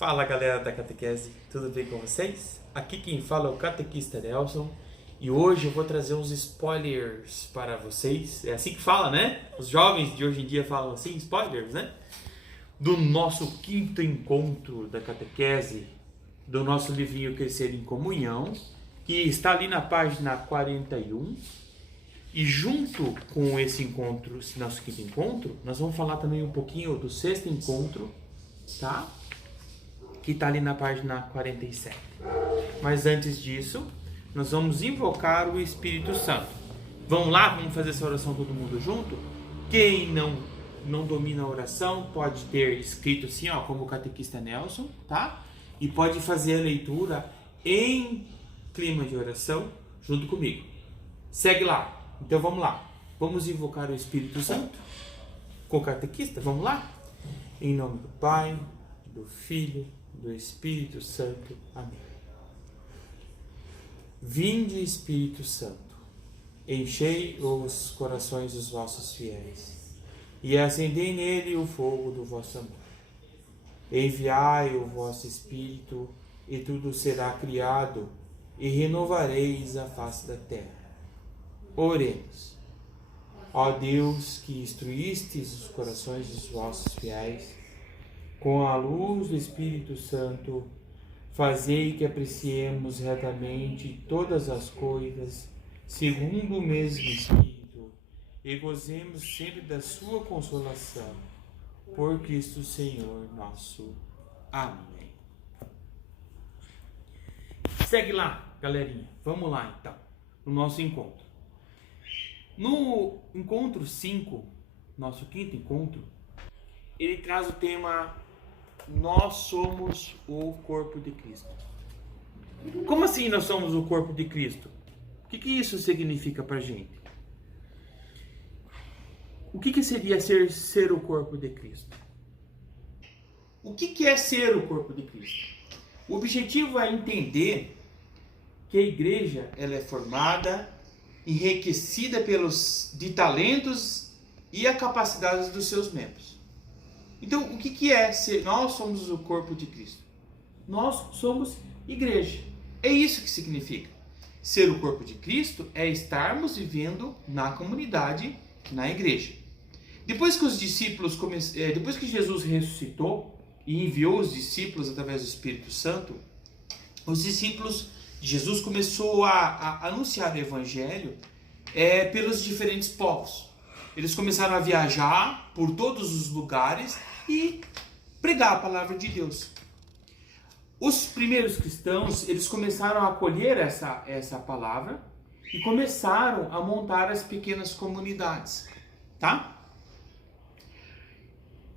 Fala galera da catequese, tudo bem com vocês? Aqui quem fala é o catequista Nelson e hoje eu vou trazer uns spoilers para vocês. É assim que fala, né? Os jovens de hoje em dia falam assim, spoilers, né? Do nosso quinto encontro da catequese, do nosso livrinho Crescer em Comunhão, que está ali na página 41. E junto com esse encontro, esse nosso quinto encontro, nós vamos falar também um pouquinho do sexto encontro, tá? Que está ali na página 47. Mas antes disso, nós vamos invocar o Espírito Santo. Vamos lá, vamos fazer essa oração todo mundo junto? Quem não domina a oração pode ter escrito assim, ó, como o catequista Nelson, tá? E pode fazer a leitura em clima de oração junto comigo. Segue lá. Então vamos lá. Vamos invocar o Espírito Santo com o catequista? Vamos lá? Em nome do Pai, do Filho, do Espírito Santo. Amém. Vinde, Espírito Santo, enchei os corações dos vossos fiéis e acendei nele o fogo do vosso amor. Enviai o vosso Espírito e tudo será criado e renovareis a face da terra. Oremos. Ó Deus, que instruístes os corações dos vossos fiéis, com a luz do Espírito Santo, fazei que apreciemos retamente todas as coisas, segundo o mesmo Espírito, e gozemos sempre da sua consolação. Por Cristo Senhor nosso. Amém. Segue lá, galerinha. Vamos lá, então, no nosso encontro. No encontro 5, nosso quinto encontro, ele traz o tema Nós somos o corpo de Cristo. Como assim nós somos o corpo de Cristo? O que isso significa pra gente? O que seria ser o corpo de Cristo? O que é ser o corpo de Cristo? O objetivo é entender que a igreja ela é formada, enriquecida de talentos e a capacidade dos seus membros. Então, o que é ser? Nós somos o corpo de Cristo. Nós somos igreja. É isso que significa. Ser o corpo de Cristo é estarmos vivendo na comunidade, na igreja. Depois que Jesus ressuscitou e enviou os discípulos através do Espírito Santo, os discípulos de Jesus começou a anunciar o evangelho pelos diferentes povos. Eles começaram a viajar por todos os lugares e pregar a palavra de Deus. Os primeiros cristãos, eles começaram a acolher essa palavra e começaram a montar as pequenas comunidades, tá?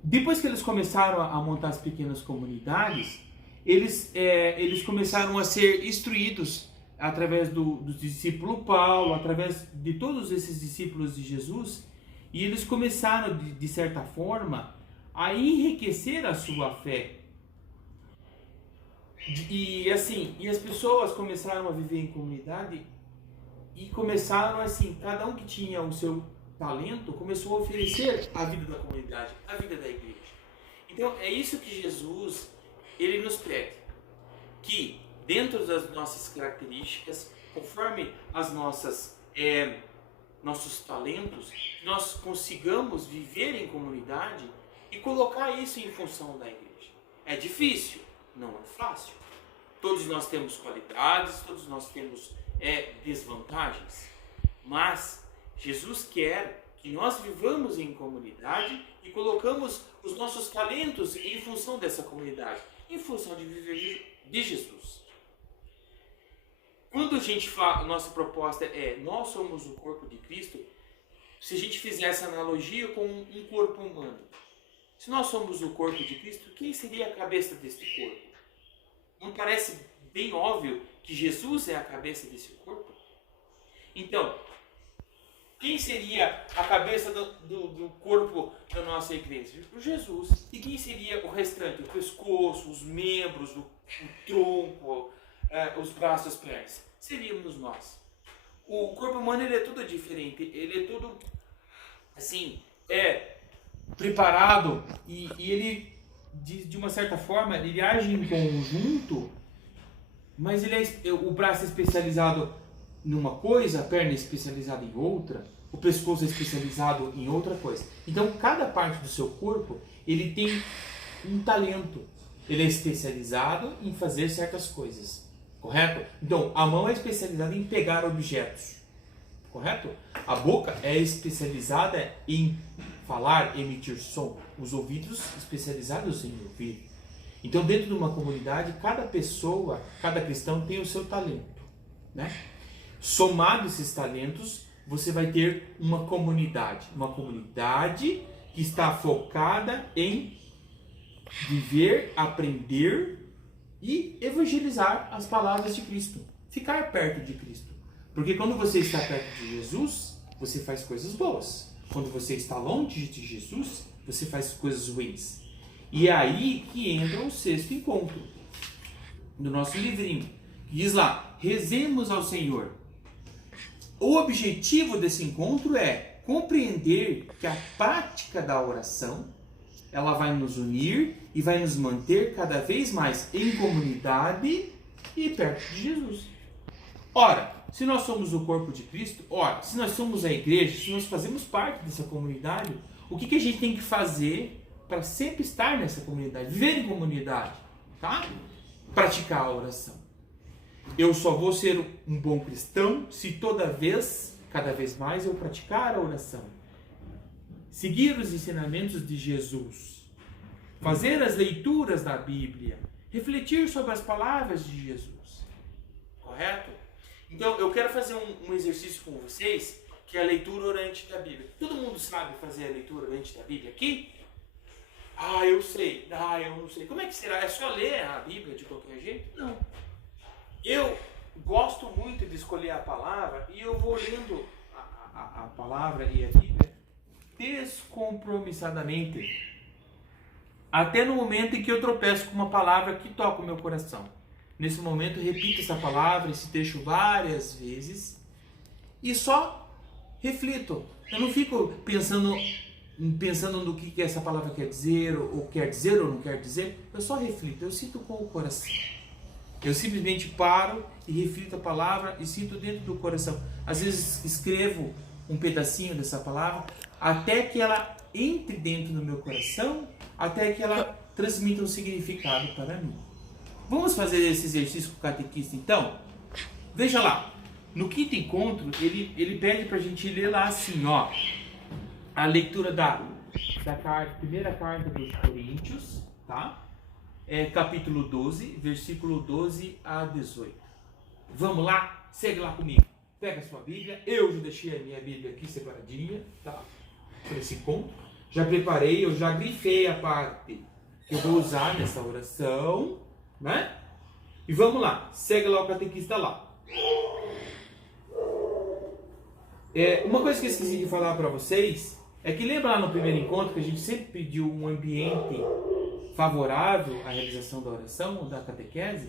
Depois que eles começaram a montar as pequenas comunidades, eles começaram a ser instruídos através do discípulo Paulo, através de todos esses discípulos de Jesus, e eles começaram, de certa forma, a enriquecer a sua fé. E as pessoas começaram a viver em comunidade e começaram assim, cada um que tinha o seu talento começou a oferecer a vida da comunidade, a vida da igreja. Então é isso que Jesus ele nos pede, que dentro das nossas características, conforme as nossos talentos, nós consigamos viver em comunidade e colocar isso em função da igreja. É difícil? Não é fácil. Todos nós temos qualidades, todos nós temos desvantagens, mas Jesus quer que nós vivamos em comunidade e colocamos os nossos talentos em função dessa comunidade, em função de viver de Jesus. Quando a gente fala, nossa proposta nós somos o corpo de Cristo, se a gente fizer essa analogia com um corpo humano, se nós somos o corpo de Cristo, quem seria a cabeça deste corpo? Não parece bem óbvio que Jesus é a cabeça desse corpo? Então, quem seria a cabeça do corpo da nossa igreja? O Jesus. E quem seria o restante? O pescoço, os membros, o tronco, os braços, as pernas? Seríamos nós. O corpo humano ele é tudo diferente. Ele é tudo assim, preparado e ele de uma certa forma, ele age em conjunto, mas o braço é especializado numa coisa, a perna é especializada em outra, o pescoço é especializado em outra coisa. Então, cada parte do seu corpo, ele tem um talento. Ele é especializado em fazer certas coisas, correto? Então, a mão é especializada em pegar objetos, correto? A boca é especializada em falar, emitir som. Os ouvidos especializados em ouvir. Então, dentro de uma comunidade, cada pessoa, cada cristão tem o seu talento, né? Somado esses talentos, você vai ter uma comunidade que está focada em viver, aprender e evangelizar as palavras de Cristo, ficar perto de Cristo. Porque quando você está perto de Jesus, você faz coisas boas. Quando você está longe de Jesus, você faz coisas ruins. E é aí que entra o sexto encontro do nosso livrinho. Diz lá, rezemos ao Senhor. O objetivo desse encontro é compreender que a prática da oração, ela vai nos unir e vai nos manter cada vez mais em comunidade e perto de Jesus. Ora, se nós somos o corpo de Cristo, ora, se nós somos a igreja, se nós fazemos parte dessa comunidade, o que a gente tem que fazer para sempre estar nessa comunidade, viver em comunidade, tá? Praticar a oração. Eu só vou ser um bom cristão se cada vez mais eu praticar a oração. Seguir os ensinamentos de Jesus. Fazer as leituras da Bíblia. Refletir sobre as palavras de Jesus. Correto? Então, eu quero fazer um exercício com vocês, que é a leitura orante da Bíblia. Todo mundo sabe fazer a leitura orante da Bíblia aqui? Ah, eu sei. Ah, eu não sei. Como é que será? É só ler a Bíblia de qualquer jeito? Não. Eu gosto muito de escolher a palavra e eu vou lendo a palavra e a Bíblia descompromissadamente. Até no momento em que eu tropeço com uma palavra que toca o meu coração. Nesse momento, eu repito essa palavra, esse texto várias vezes e só reflito. Eu não fico pensando no que essa palavra quer dizer ou não quer dizer. Eu só reflito, eu sinto com o coração. Eu simplesmente paro e reflito a palavra e sinto dentro do coração. Às vezes escrevo um pedacinho dessa palavra até que ela entre dentro do meu coração, até que ela transmita um significado para mim. Vamos fazer esse exercício com o catequista então? Veja lá, no quinto encontro ele pede para a gente ler lá assim, ó, a leitura da primeira carta dos Coríntios, tá? Capítulo 12, versículo 12 a 18. Vamos lá? Segue lá comigo. Pega a sua Bíblia. Eu já deixei a minha Bíblia aqui separadinha, tá? Para esse encontro. Já preparei, eu já grifei a parte que eu vou usar nessa oração, né? E vamos lá. Segue lá o catequista lá. Uma coisa que eu esqueci de falar para vocês é que lembra lá no primeiro encontro que a gente sempre pediu um ambiente favorável à realização da oração, da catequese?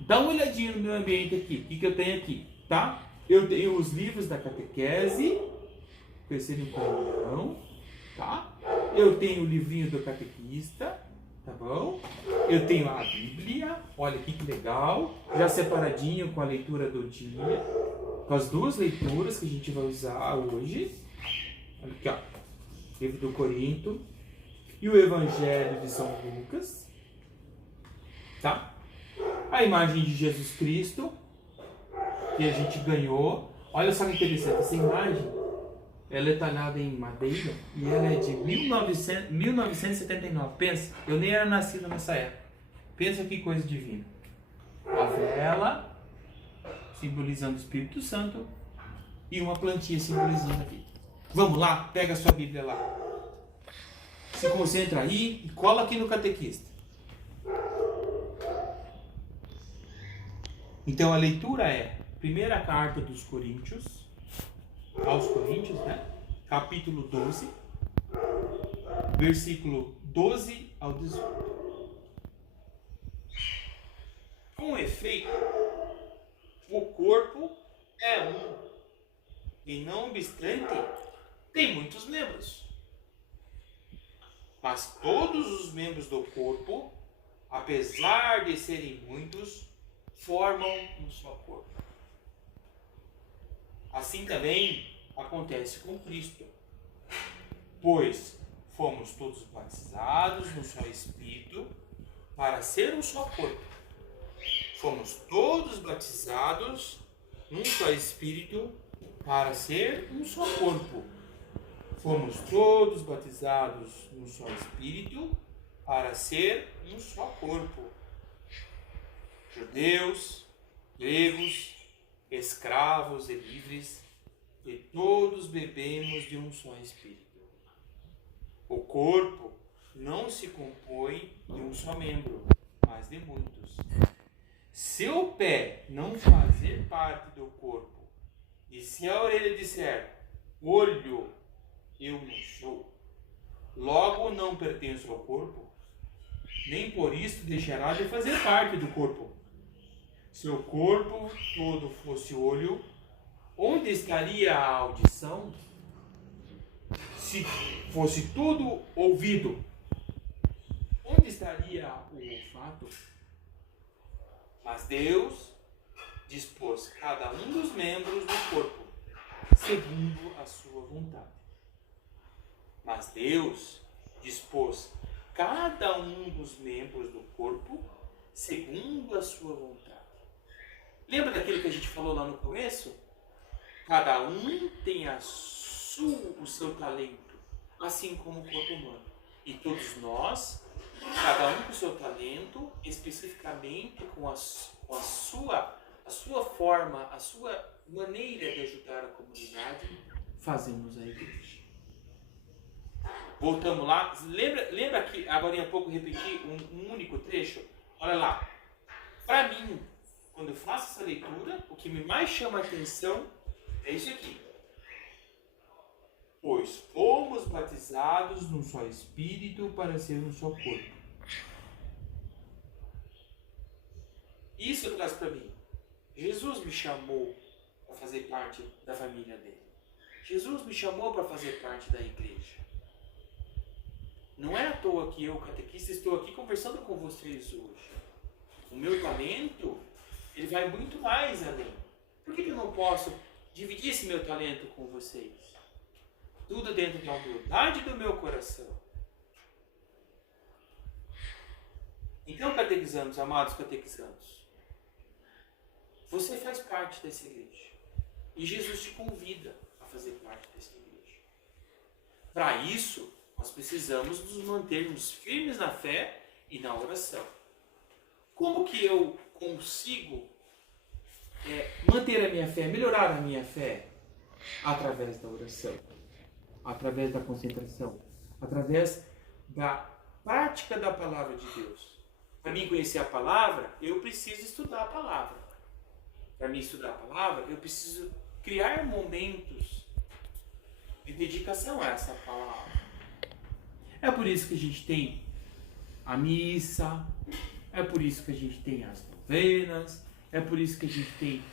Dá uma olhadinha no meu ambiente aqui. O que eu tenho aqui, tá? Eu tenho os livros da catequese, terceiro comunhão, tá? Eu tenho o livrinho do catequista, tá bom? Eu tenho a Bíblia, olha aqui que legal, já separadinho com a leitura do dia, com as duas leituras que a gente vai usar hoje. Olha aqui, ó, livro do Corinto e o Evangelho de São Lucas, tá? A imagem de Jesus Cristo que a gente ganhou. Olha só que interessante, essa imagem ela é talhada em madeira e ela é de 1979. Pensa, eu nem era nascido nessa época. Pensa que coisa divina. A vela simbolizando o Espírito Santo e uma plantinha simbolizando a vida. Vamos lá, pega a sua Bíblia lá. Se concentra aí e cola aqui no catequista. Então a leitura é primeira carta dos Coríntios, aos Coríntios, né? Capítulo 12, versículo 12 ao 18. Com efeito, o corpo é um, e não obstante, tem muitos membros. Mas todos os membros do corpo, apesar de serem muitos, formam um só corpo. Assim também acontece com Cristo, pois fomos todos batizados no só Espírito para ser um só corpo. Fomos todos batizados num só Espírito para ser um só corpo. Fomos todos batizados num só Espírito para ser um só corpo. Judeus, gregos, escravos e livres, e todos bebemos de um só Espírito. O corpo não se compõe de um só membro, mas de muitos. Se o pé não fazer parte do corpo, e se a orelha disser, olho, eu não sou, logo não pertenço ao corpo, nem por isso deixará de fazer parte do corpo. Se o corpo todo fosse olho, onde estaria a audição? Se fosse tudo ouvido, onde estaria o olfato? Mas Deus dispôs cada um dos membros do corpo, segundo a sua vontade. Mas Deus dispôs cada um dos membros do corpo, segundo a sua vontade. Lembra daquilo que a gente falou lá no começo? Cada um tem o seu talento, assim como o corpo humano. E todos nós, cada um com o seu talento, especificamente com a sua forma, a sua maneira de ajudar a comunidade, fazemos a igreja. Voltamos lá. Lembra que agora há pouco repeti um único trecho? Olha lá. Para mim, quando eu faço essa leitura, o que me mais chama a atenção é isso aqui. Pois fomos batizados num só Espírito para ser um só corpo. Isso traz para mim. Jesus me chamou para fazer parte da família dele. Jesus me chamou para fazer parte da igreja. Não é à toa que eu, catequista, estou aqui conversando com vocês hoje. O meu talento, ele vai muito mais além. Por que eu não posso dividir esse meu talento com vocês? Tudo dentro da humildade do meu coração. Então, catequizandos, amados catequizandos, você faz parte dessa igreja. E Jesus te convida a fazer parte dessa igreja. Para isso, nós precisamos nos mantermos firmes na fé e na oração. Como que eu consigo manter a minha fé, melhorar a minha fé? Através da oração, através da concentração, através da prática da palavra de Deus. Para mim conhecer a palavra, eu preciso estudar a palavra. Para mim estudar a palavra, eu preciso criar momentos de dedicação a essa palavra. É por isso que a gente tem a missa, é por isso que a gente tem as novenas, é por isso que a gente tem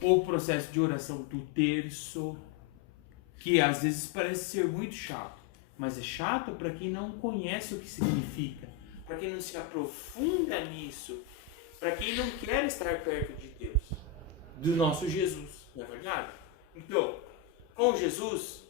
o processo de oração do terço, que às vezes parece ser muito chato, mas é chato para quem não conhece o que significa, para quem não se aprofunda nisso, para quem não quer estar perto de Deus, do nosso Jesus, não é verdade? Então, com Jesus,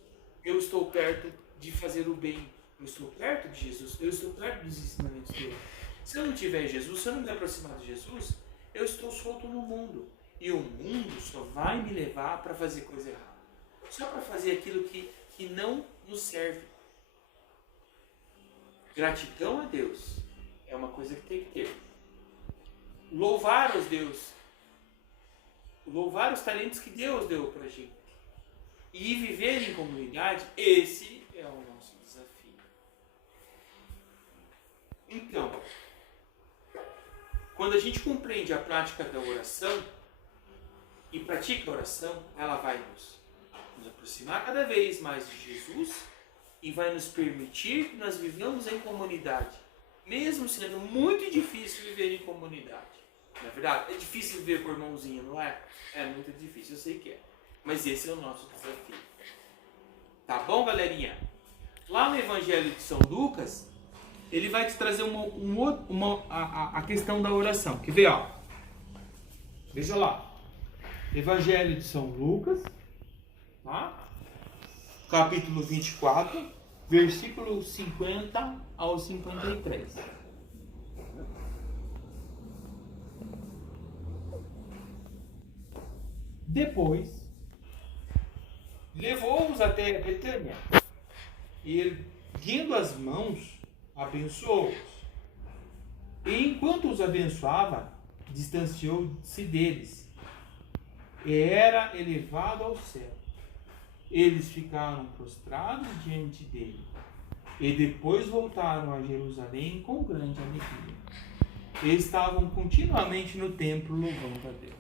eu estou perto de fazer o bem, eu estou perto de Jesus, eu estou perto dos ensinamentos dele. Se eu não tiver Jesus, se eu não me aproximar de Jesus, eu estou solto no mundo. E o mundo só vai me levar para fazer coisa errada. Só para fazer aquilo que não nos serve. Gratidão a Deus é uma coisa que tem que ter. Louvar os Deus. Louvar os talentos que Deus deu para a gente. E viver em comunidade, esse é o nosso desafio. Então, quando a gente compreende a prática da oração e pratica a oração, ela vai nos aproximar cada vez mais de Jesus e vai nos permitir que nós vivamos em comunidade, mesmo sendo muito difícil viver em comunidade. Na verdade, é difícil viver com o irmãozinho, não é? É muito difícil, eu sei que é. Mas esse é o nosso desafio. Tá bom, galerinha? Lá no Evangelho de São Lucas, ele vai te trazer a questão da oração. Quer ver, ó? Veja lá. Evangelho de São Lucas, tá? Capítulo 24, versículo 50 ao 53. Depois, levou-os até Betânia e, erguendo as mãos, abençoou-os. E enquanto os abençoava, distanciou-se deles e era elevado ao céu. Eles ficaram prostrados diante dele e depois voltaram a Jerusalém com grande alegria. E estavam continuamente no templo louvando a Deus.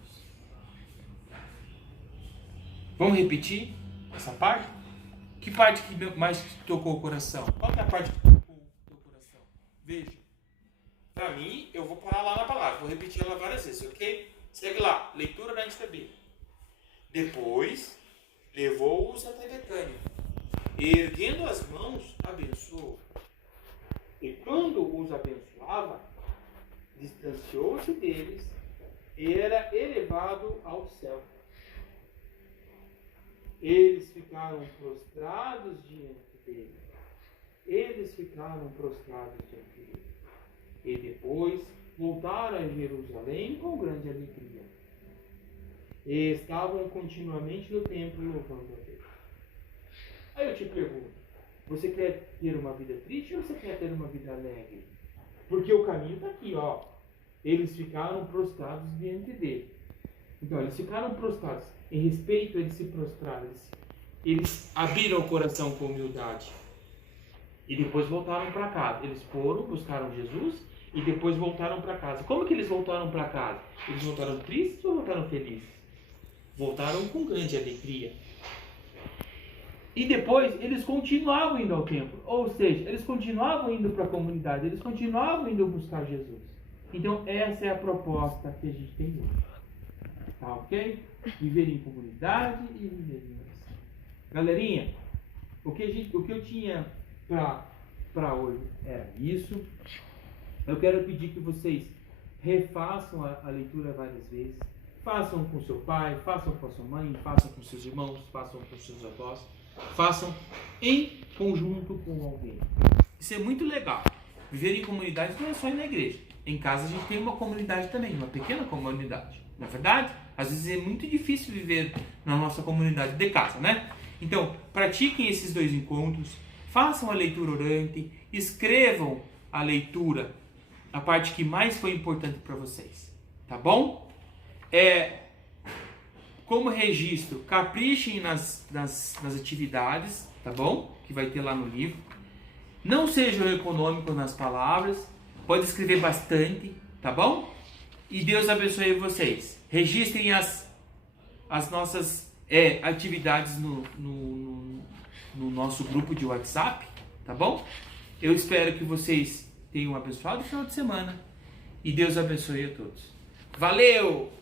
Vamos repetir essa parte? Que parte que mais tocou o coração? Qual que é a parte que tocou o teu coração? Veja. Para mim, eu vou parar lá na palavra. Vou repetir ela várias vezes, ok? Segue lá. Leitura da NTB. Depois, levou-os até Betânia. E erguendo as mãos, abençoou. E quando os abençoava, distanciou-se deles e era elevado ao céu. Eles ficaram prostrados diante dele. Eles ficaram prostrados diante dele. E depois voltaram a Jerusalém com grande alegria. E estavam continuamente no templo louvando a Deus. Aí eu te pergunto, você quer ter uma vida triste ou você quer ter uma vida alegre? Porque o caminho está aqui, ó. Eles ficaram prostrados diante dele. Então, eles ficaram prostrados. Em respeito, eles se prostraram. Eles abriram o coração com humildade. E depois voltaram para casa. Eles foram, buscaram Jesus e depois voltaram para casa. Como que eles voltaram para casa? Eles voltaram tristes ou voltaram felizes? Voltaram com grande alegria. E depois eles continuavam indo ao templo. Ou seja, eles continuavam indo para a comunidade. Eles continuavam indo buscar Jesus. Então, essa é a proposta que a gente tem hoje. Tá ok? Viver em comunidade e viver em oração. Galerinha, o que eu tinha para hoje era isso. Eu quero pedir que vocês refaçam a leitura várias vezes. Façam com seu pai, façam com a sua mãe, façam com seus irmãos, façam com seus avós. Façam em conjunto com alguém. Isso é muito legal. Viver em comunidade não é só ir na igreja. Em casa a gente tem uma comunidade também, uma pequena comunidade. Na verdade, às vezes é muito difícil viver na nossa comunidade de casa, né? Então, pratiquem esses dois encontros, façam a leitura orante, escrevam a leitura, a parte que mais foi importante para vocês, tá bom? Como registro, caprichem nas atividades, tá bom? Que vai ter lá no livro. Não sejam econômicos nas palavras, pode escrever bastante, tá bom? E Deus abençoe vocês. Registrem as nossas atividades no nosso grupo de WhatsApp, tá bom? Eu espero que vocês tenham um abençoado final de semana e Deus abençoe a todos. Valeu!